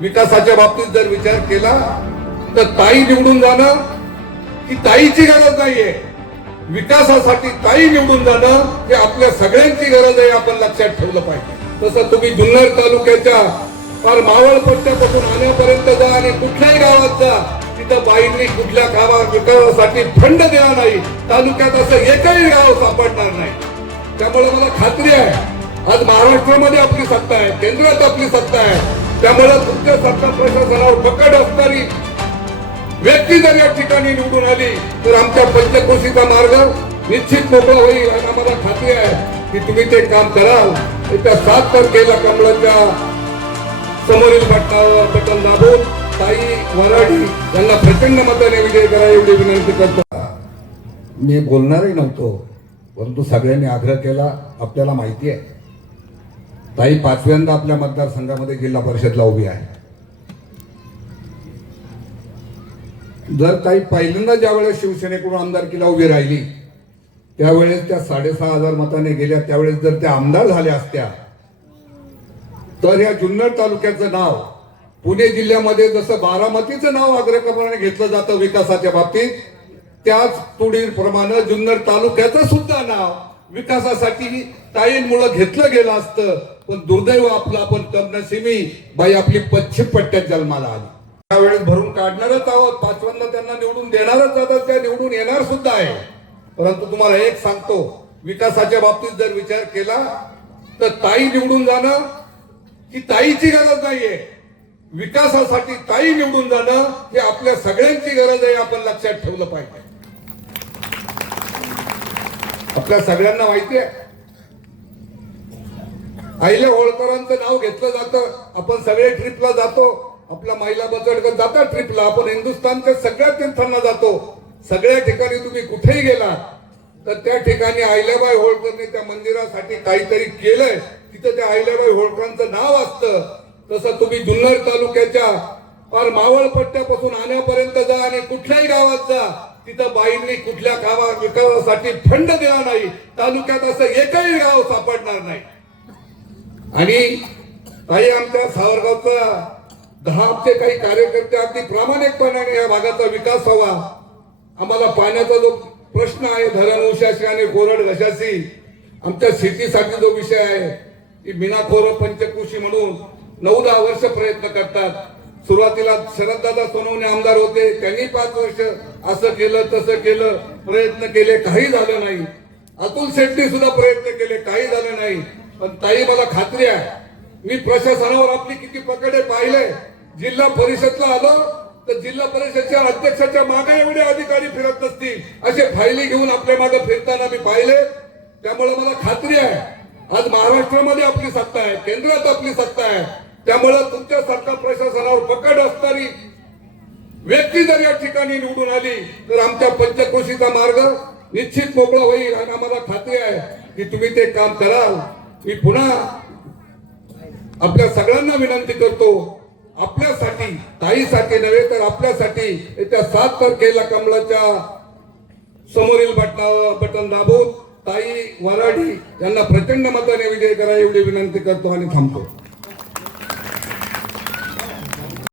विकासाच्या बाबतीत जर विचार केला तर ताई निवडून जाणं ही ताईची गरज नाहीये. विकासासाठी ताई निवडून जाणं हे आपल्या सगळ्यांची गरज आहे, आपण लक्षात ठेवलं पाहिजे. तसं तुम्ही जुन्नर तालुक्याच्या फार मावळ पट्ट्यापासून आण्यापर्यंत जा आणि कुठल्याही गावात जा, तिथं बाईंनी कुठल्या गावात विकासासाठी फंड दिला नाही. तालुक्यात असं एकही गाव सापडणार नाही. त्यामुळे मला खात्री आहे आज महाराष्ट्रामध्ये आपली सत्ता आहे, केंद्रात आपली सत्ता आहे. त्यामुळे तुमच्या सत्ता प्रशासनावर पकड असणारी व्यक्ती जर या ठिकाणी निवडून आली तर आमच्या पंचक्रोशीचा मार्ग निश्चित मोकळा होईल. आणि आम्हाला खात्री आहे की तुम्ही ते काम कराल. येत्या 7 तारखेला कमळाच्या समोरील बटणावर बटन दाबून ताई वराडी यांना प्रचंड मताने विजय करा एवढी विनंती करतो. मी बोलणारही नव्हतो, परंतु सगळ्यांनी आग्रह केला. आपल्याला माहिती आहे ताई 5व्यांदा आपल्या मतदारसंघामध्ये जिल्हा परिषदला उभी आहे. जर ताई पहिल्यांदा ज्यावेळेस शिवसेनेकडून आमदारकीला उभी राहिली त्यावेळेस त्या 6,500 मताने गेल्या. त्यावेळेस जर त्या आमदार झाल्या असत्या तर या जुन्नर तालुक्याचं नाव पुणे जिल्ह्यामध्ये जसं बारामतीचं नाव अग्रक्रमाने घेतलं जातं विकासाच्या बाबतीत, त्याच तुडीप्रमाणे जुन्नर तालुक्याचं सुद्धा नाव विकासासाठी ताईंमुळे घेतलं गेलं असतं. पण दुर्दैव आपलं, आपण कमनसिबी बाई आपली पश्चिम पट्ट्यात जन्माला आली. त्यावेळेस भरून काढणारच आहोत, 5व्यांदा त्यांना निवडून देणारच आहोत, त्या निवडून येणार सुद्धा आहे. परंतु तुम्हाला एक सांगतो, विकासाच्या बाबतीत जर विचार केला तर ताई निवडून जाणं ही ताईची गरज नाहीये. विकासासाठी ताई निवडून जाणं हे आपल्या सगळ्यांची गरज आहे, आपण लक्षात ठेवलं पाहिजे. आपल्या सगळ्यांना माहिती आहे अहिल्या होळकरांचं नाव घेतलं जातं. आपण सगळे ट्रिपला जातो, आपल्या महिला बचत जातात ट्रिपला, आपण हिंदुस्थानच्या सगळ्या तीर्थांना जातो. सगळ्या ठिकाणी तुम्ही कुठेही गेला तर त्या ठिकाणी अहिल्याबाई होळकरने त्या मंदिरासाठी काहीतरी केलंय, तिथं त्या अहिल्याबाई होळकरांचं नाव असतं. तसं तुम्ही जुन्नर तालुक्याच्या फार मावळ पट्ट्यापासून आण्यापर्यंत जा आणि कुठल्याही गावात जा, तिथं बाईंनी कुठल्या गावात विकासासाठी फंड दिला नाही. तालुक्यात असं एकही गाव सापडणार नाही. आणि काही आमच्या सावरगावचा 10 आमचे काही कार्यकर्ते अगदी प्रामाणिकपणाने या भागाचा विकास व्हावा. आम्हाला पाण्याचा जो प्रश्न आहे, धरण उशाशी आणि कोरड घशाशी, आमच्या शेतीसाठी जो विषय आहे की मिनाखोर पंचकृषी म्हणून 9-10 वर्ष प्रयत्न करतात. सुरुवातीला शरददादा सोनवणे आमदार होते, त्यांनी 5 वर्ष असं केलं तसं केलं, प्रयत्न केले, काही झालं नाही. अतुल शेट्टी सुद्धा प्रयत्न केले, काही झालं नाही. पण ताई मला खात्री आहे, मी प्रशासनावर आपली किती पकडे पाहिले. जिल्हा परिषदला आलो तर जिल्हा परिषदच्या अध्यक्षाच्या मागे एवढे अधिकारी फिरत नसतील, असे फायली घेऊन आपल्या मागे फिरताना मी पाहिले. त्यामुळे मला खात्री आहे आज महाराष्ट्रामध्ये आपली सत्ता आहे, केंद्रात आपली सत्ता आहे. त्यामुळे तुमच्या सरकार प्रशासनावर पकड असणारी व्यक्ती जर या ठिकाणी निवडून आली तर आमच्या पंचक्रोशीचा मार्ग निश्चित मोकळा होईल. आणि आम्हाला खात्री आहे की तुम्ही ते काम कराल. मी पुन्हा आपल्या सगळ्यांना विनंती करतो, आपल्यासाठी, ताईसाठी नव्हे तर आपल्यासाठी येत्या 7 तारखेला कमळाच्या समोरील बटणावर बटन दाबून ताई वराडी यांना प्रचंड मताने विजय करा एवढी विनंती करतो आणि थांबतो.